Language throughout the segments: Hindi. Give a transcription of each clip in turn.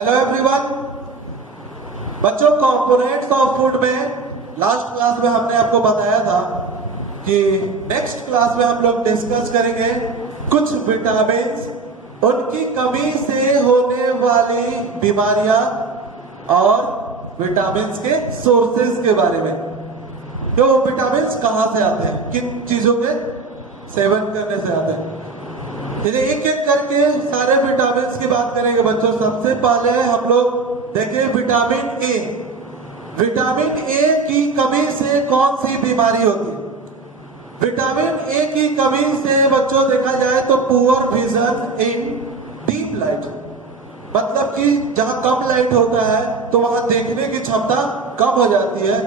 हेलो एवरीवन बच्चों, कंपोनेंट्स ऑफ फूड में लास्ट क्लास में हमने आपको बताया था कि नेक्स्ट क्लास में हम लोग डिस्कस करेंगे कुछ विटामिन्स, उनकी कमी से होने वाली बीमारियां और विटामिन्स के सोर्सेज के बारे में। तो विटामिन्स कहां से आते हैं, किन चीजों के सेवन करने से आते हैं। चलिए एक एक करके सारे विटामिन्स की बात करेंगे बच्चों। सबसे पहले हम लोग देखें विटामिन ए। विटामिन ए की कमी से कौन सी बीमारी होती है। विटामिन ए की कमी से बच्चों देखा जाए तो poor vision in deep light, मतलब कि जहां कम लाइट होता है तो वहां देखने की क्षमता कम हो जाती है,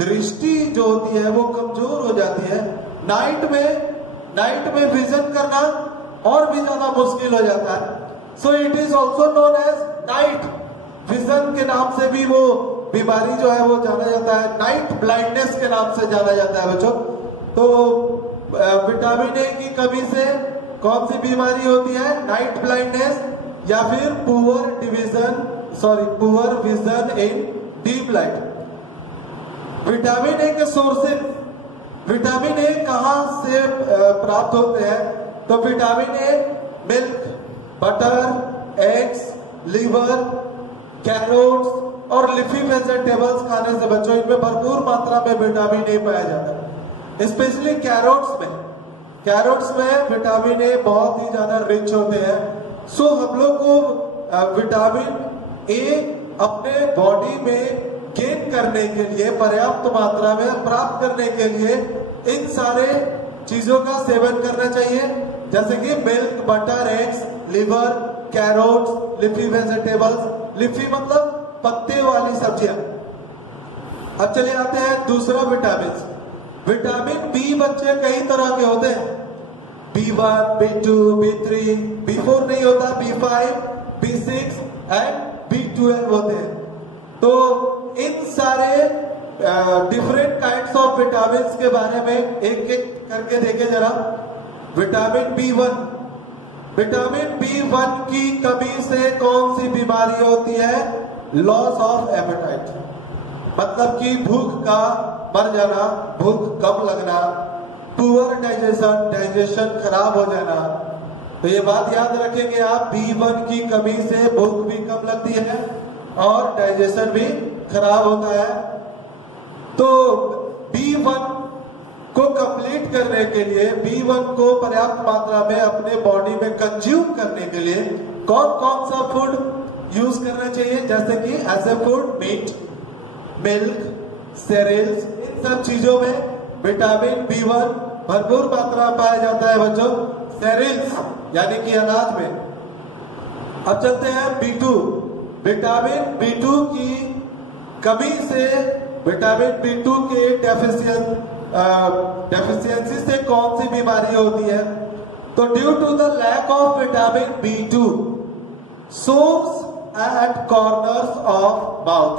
दृष्टि जो होती है वो कमजोर हो जाती है। नाइट में विजन करना और भी ज्यादा मुश्किल हो जाता है। So it is also known as night vision के नाम से भी वो बीमारी जो है वो जाना जाता है, नाइट ब्लाइंडनेस के नाम से जाना जाता है बच्चों। तो विटामिन ए की कमी से कौन सी बीमारी होती है, नाइट ब्लाइंडनेस या फिर poor vision in deep light. Vitamin A के सोर्सेज, विटामिन ए कहां से प्राप्त होते हैं। तो vitamin A milk, butter, eggs, liver, carrots और लीफी वेजिटेबल्स खाने से बच्चों इनमें भरपूर मात्रा में विटामिन ए पाया जाता है। स्पेशली कैरोट्स में विटामिन ए बहुत ही ज्यादा रिच होते हैं। सो हम लोग को विटामिन ए अपने बॉडी में गेन करने के लिए, पर्याप्त मात्रा में प्राप्त करने के लिए इन सारे चीजों का सेवन करना चाहिए, जैसे कि milk, butter, eggs, liver, carrots, leafy vegetables. Leafy मतलब पत्ते वाली सब्जियां। अब चलिए आते हैं दूसरा विटामिन। विटामिन बी बच्चे कई तरह के होते हैं, B1, B2, B3, B4 नहीं होता, B5, B6 एंड B12 होते हैं। तो इन सारे डिफरेंट काइंड्स ऑफ विटामिन के बारे में एक एक करके देखें जरा। विटामिन B1, विटामिन B1 की कमी से कौन सी बीमारी होती है, लॉस ऑफ एपेटाइट, मतलब कि भूख का मर जाना, भूख कम लगना, पुअर डाइजेशन खराब हो जाना। तो ये बात याद रखेंगे आप, B1 की कमी से भूख भी कम लगती है और डाइजेशन भी खराब होता है। तो B1 को कंप्लीट करने के लिए, B1 को पर्याप्त मात्रा में अपने बॉडी में कंज्यूम करने के लिए कौन कौन सा फूड यूज करना चाहिए, जैसे कि ऐसे फूड मीट, मिल्क, सेरेल्स, इन सब चीजों में विटामिन B1 भरपूर मात्रा में पाया जाता है बच्चों, सेरेल्स यानी कि अनाज में। अब चलते हैं B2। विटामिन B2 की कमी से, विटामिन B2 के डेफिशिएंसी से कौन सी बीमारी होती है। तो due to the lack of vitamin B2, sores at corners of mouth,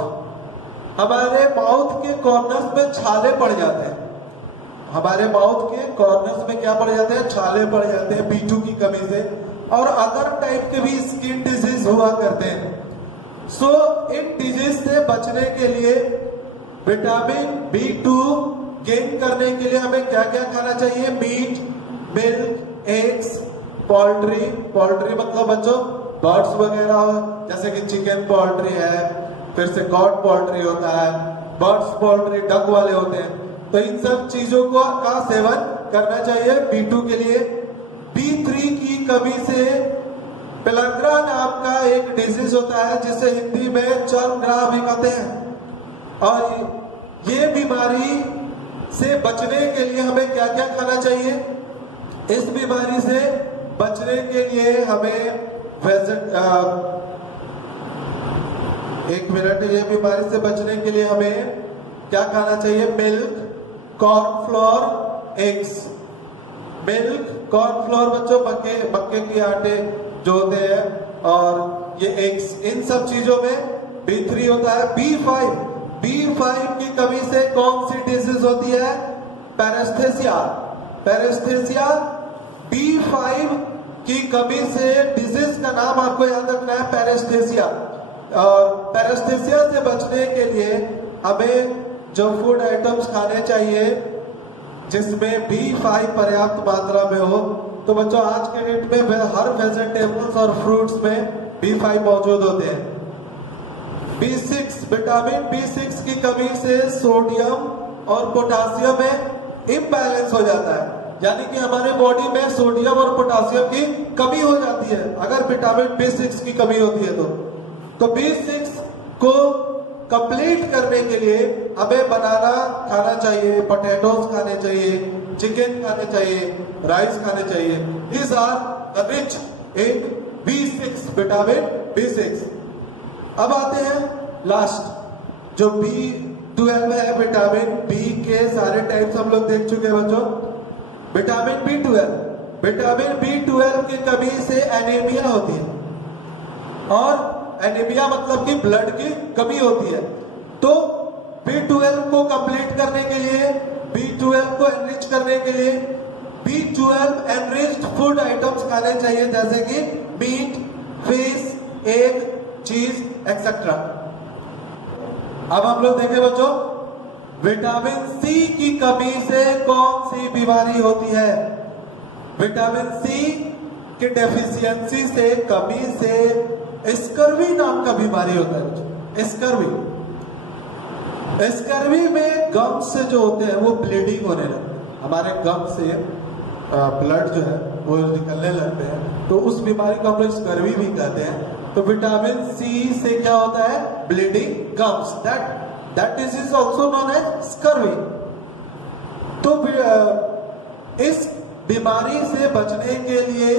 हमारे माउथ के कॉर्नर्स में छाले पड़ जाते हैं। हमारे माउथ के कॉर्नर्स में क्या पड़ जाते हैं, छाले पड़ जाते हैं B2 की कमी से। और अदर टाइप के भी स्किन डिजीज हुआ करते हैं। सो इन डिजीज से बचने के लिए विटामिन B2 गेन करने के लिए हमें क्या क्या खाना चाहिए, मीट, मिल्क, एग्स, पोल्ट्री मतलब बच्चों बर्ड्स वगैरह, जैसे कि चिकन पोल्ट्री है, फिर से कॉड पोल्ट्री होता है, बर्ड्स पोल्ट्री डक वाले होते हैं। तो इन सब चीजों का सेवन करना चाहिए B2 के लिए। B3 की कमी से पेलंग्रा नाम का एक डिजीज होता है, जिसे हिंदी में चर्मग्राह भी कहते हैं। और ये बीमारी से बचने के लिए हमें क्या क्या खाना चाहिए। इस बीमारी से बचने के लिए हमें एक मिनट, ये बीमारी से बचने के लिए हमें क्या खाना चाहिए, milk, cornflour, eggs. Milk, cornflour बच्चों मक्के के आटे जो होते हैं, और ये एग्स, इन सब चीजों में B3 होता है। B5 की कमी से कौन सी डिजीज होती है, पैरेस्थेसिया। B5 की कमी से डिजीज का नाम आपको याद रखना है, पैरेस्थेसिया। और पैरास्थेसिया से बचने के लिए हमें जो फूड आइटम्स खाने चाहिए जिसमें B5 पर्याप्त मात्रा में हो, तो बच्चों आज के डेट में हर वेजिटेबल्स और फ्रूट्स में B5 मौजूद होते हैं। B6, विटामिन B6 की कमी से सोडियम और पोटासियम में इम्बैलेंस हो जाता है, यानी कि हमारे बॉडी में सोडियम और पोटासियम की कमी हो जाती है अगर विटामिन B6 की कमी होती है तो B6 को कंप्लीट करने के लिए हमें बनाना खाना चाहिए, पोटैटोज खाने चाहिए, चिकन खाने चाहिए, राइस खाने चाहिए। These are rich in B6, vitamin B6। अब आते हैं लास्ट जो B12 है, विटामिन बी के सारे टाइप्स हम लोग देख चुके हैं बच्चों। विटामिन B12 की कमी से एनीमिया होती है और एनीमिया मतलब कि ब्लड की कमी होती है। तो B12 को कंप्लीट करने के लिए, B12 को एनरिच करने के लिए B12 एनरिच्ड फूड आइटम्स खाने चाहिए, जैसे कि मीट, फिश, एग, चीज एक्सेट्रा। अब हम लोग देखें बच्चों, विटामिन सी की कमी से कौन सी बीमारी होती है? विटामिन सी की डेफिशिएंसी से, कमी से स्कर्वी नाम का बीमारी होता है। स्कर्वी में गम्स से जो होते हैं वो ब्लीडिंग होने लगते हैं, हमारे गम से ब्लड जो है वो निकलने लगते हैं, तो उस बीमारी को हम लोग स्कर्वी भी कहते हैं। तो विटामिन सी से क्या होता है? Bleeding gums, that disease also known as scurvy. तो इस बीमारी से बचने के लिए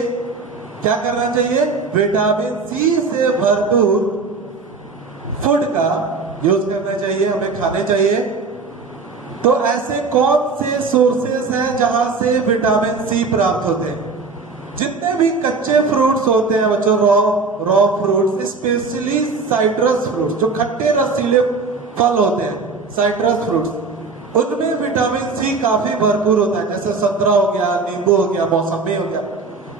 क्या करना चाहिए? विटामिन सी से भरपूर फूड का यूज करना चाहिए, हमें खाने चाहिए। तो ऐसे कौन से सोर्सेस हैं जहां से विटामिन सी प्राप्त होते हैं? जितने भी कच्चे फ्रूट्स होते हैं बच्चों, raw fruits, specially citrus fruits, जो खट्टे रसीले फल होते हैं, साइट्रस फ्रूट्स, उनमें विटामिन सी काफी भरपूर होता है, जैसे संतरा हो गया, नींबू हो गया, मौसमी हो गया।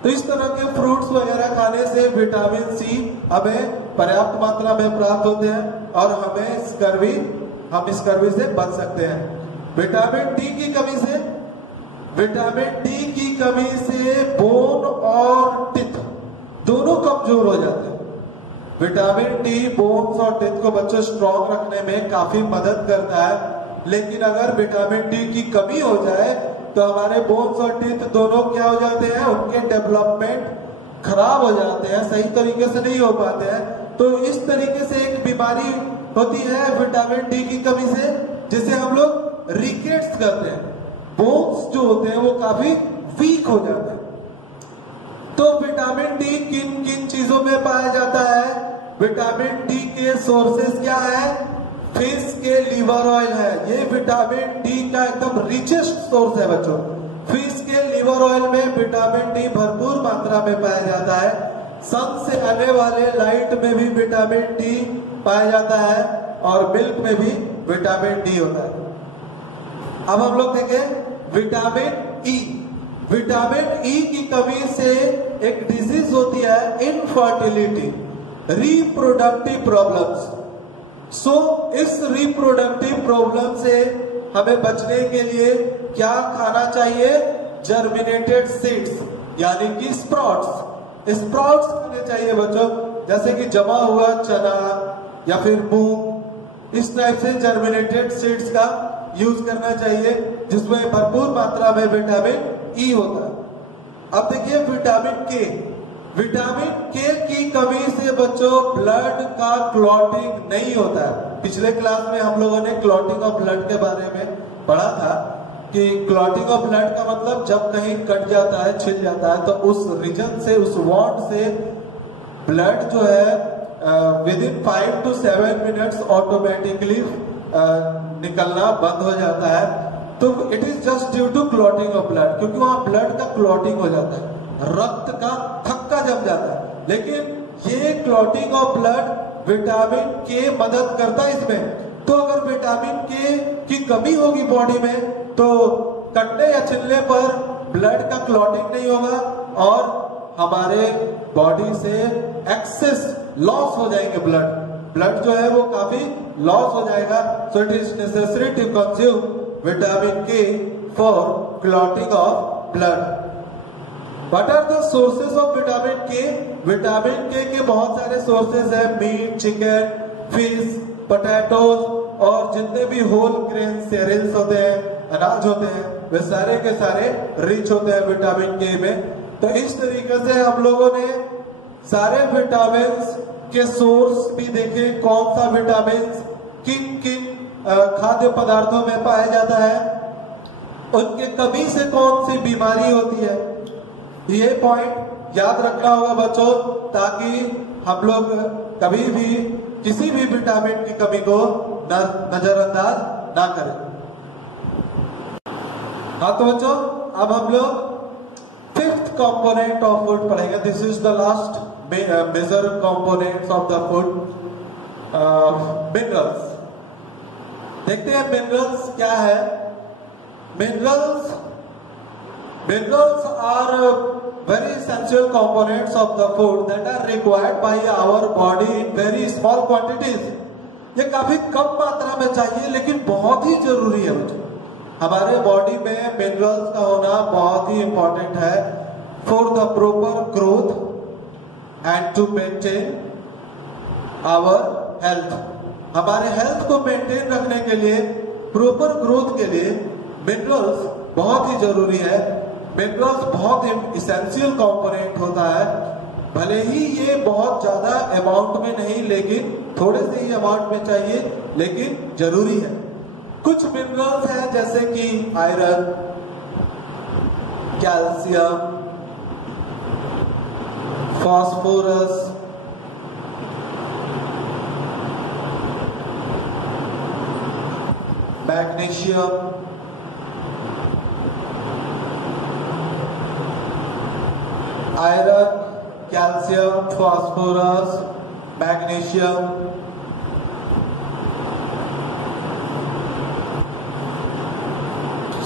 तो इस तरह के फ्रूट्स वगैरह खाने से विटामिन सी हमें पर्याप्त मात्रा में प्राप्त होते हैं और हम स्कर्वी से बच सकते हैं। विटामिन डी की कमी से, विटामिन डी की कमी से बोन और टिथ दोनों कमजोर हो जाते हैं। विटामिन डी बोन्स और टिथ को बच्चों स्ट्रॉन्ग रखने में काफी मदद करता है, लेकिन अगर विटामिन डी की कमी हो जाए तो हमारे बोन्स और टीथ दोनों क्या हो जाते हैं? उनके डेवलपमेंट खराब हो जाते हैं, सही तरीके से नहीं हो पाते हैं। तो इस तरीके से एक बीमारी होती है विटामिन डी की कमी से, जिसे हम लोग रिकेट्स कहते हैं। बोन्स जो होते हैं वो काफी वीक हो जाते हैं। तो विटामिन डी किन किन चीजों में पाया जाता है? विटामिन डी के सोर्सेस क्या है? फिश के लिवर ऑयल है, ये विटामिन डी का एकदम रिचेस्ट सोर्स है बच्चों। फिश के लिवर ऑयल में विटामिन डी भरपूर मात्रा में पाया जाता है। सन से आने वाले लाइट में भी विटामिन डी पाया जाता है और मिल्क में भी विटामिन डी होता है। अब हम लोग देखें विटामिन ई। विटामिन ई की कमी से एक डिजीज होती है इनफर्टिलिटी, रिप्रोडक्टिव प्रॉब्लम्स। इस रिप्रोडक्टिव प्रॉब्लम से हमें बचने के लिए क्या खाना चाहिए? जर्मिनेटेड सीड्स, यानी कि स्प्राउट्स खाने चाहिए बच्चों, जैसे कि जमा हुआ चना या फिर मूंग, इस टाइप से जर्मिनेटेड सीड्स का यूज करना चाहिए, जिसमें भरपूर मात्रा में विटामिन ई होता है। अब देखिए विटामिन के की कमी से बच्चों ब्लड का क्लॉटिंग नहीं होता है। पिछले क्लास में हम लोगों ने क्लॉटिंग ऑफ ब्लड के बारे में पढ़ा था कि क्लॉटिंग ऑफ ब्लड का मतलब जब कहीं कट जाता है, छिल जाता है, तो उस रीजन से, उस वॉन्ड से ब्लड जो है विदिन 5 to 7 मिनट्स ऑटोमेटिकली निकलना बंद हो जाता है। तो it is just due to clotting of blood, क्योंकि वहां ब्लड का क्लॉटिंग हो जाता है, रक्त का थक्का जम जाता है। लेकिन ये क्लॉटिंग ऑफ ब्लड विटामिन के मदद करता है इसमें। तो अगर विटामिन के की कमी होगी बॉडी में, तो कटने या छिलने पर ब्लड का क्लॉटिंग नहीं होगा और हमारे बॉडी से एक्सेस लॉस हो जाएंगे ब्लड। ब्लड जो है वो काफी लॉस हो जाएगा। So it is necessary to consume vitamin K for clotting of blood. What are the sources of vitamin K? Vitamin K बहुत सारे सोर्सेज है, मीट, चिकन, फिश, पोटैटोज और जितने भी होल ग्रेन सेरियल्स होते हैं, अनाज होते हैं, वे सारे के सारे रिच होते हैं विटामिन के में। तो इस तरीके से हम लोगों ने सारे विटामिन के सोर्स भी देखे, कौन सा विटामिन किन किन खाद्य पदार्थों में पाया जाता है, उनके कमी से कौन सी बीमारी होती है। ये पॉइंट याद रखना होगा बच्चों, ताकि हम लोग कभी भी किसी भी विटामिन की कमी को नजरअंदाज ना करें। हाँ तो बच्चों, अब हम लोग फिफ्थ कंपोनेंट ऑफ फूड पढ़ेंगे। This is the last major components of the food, minerals. देखते हैं मिनरल्स क्या है। Minerals are very essential components of the food that are required by our body in very small quantities. ये काफी कम मात्रा में चाहिए लेकिन बहुत ही जरूरी है बच्चों। हमारे बॉडी में मिनरल्स का होना बहुत ही इंपॉर्टेंट है for the proper growth and to maintain our health. हमारे हेल्थ को मेंटेन रखने के लिए, प्रॉपर ग्रोथ के लिए मिनरल्स बहुत ही जरूरी है। मिनरल्स बहुत इसेंशियल कंपोनेंट होता है, भले ही ये बहुत ज्यादा अमाउंट में नहीं, लेकिन थोड़े से ही अमाउंट में चाहिए, लेकिन जरूरी है। कुछ मिनरल्स हैं जैसे कि iron, calcium, phosphorus, magnesium, iron, calcium, phosphorus, magnesium,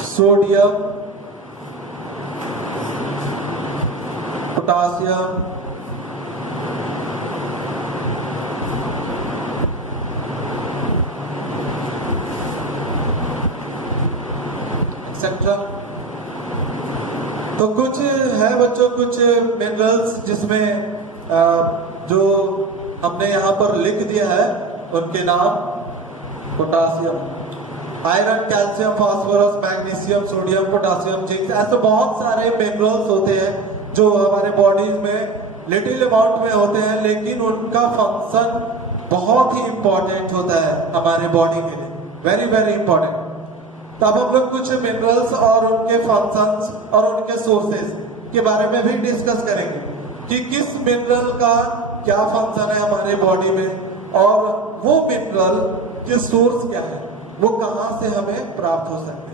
sodium, potassium, etcetera. तो कुछ है बच्चों, कुछ मिनरल्स जिसमें जो हमने यहाँ पर लिख दिया है उनके नाम, potassium, iron, calcium, phosphorus, magnesium, sodium, potassium, zinc, ऐसे बहुत सारे मिनरल्स होते हैं जो हमारे बॉडीज में लिटिल अमाउंट में होते हैं, लेकिन उनका फंक्शन बहुत ही इंपॉर्टेंट होता है हमारे बॉडी के लिए, वेरी वेरी इंपॉर्टेंट। तब हम लोग कुछ मिनरल्स और उनके फंक्शंस और उनके सोर्सेज के बारे में भी डिस्कस करेंगे कि किस मिनरल का क्या फंक्शन है हमारे बॉडी में और वो मिनरल के सोर्स क्या है, वो कहां से हमें प्राप्त हो सकते हैं।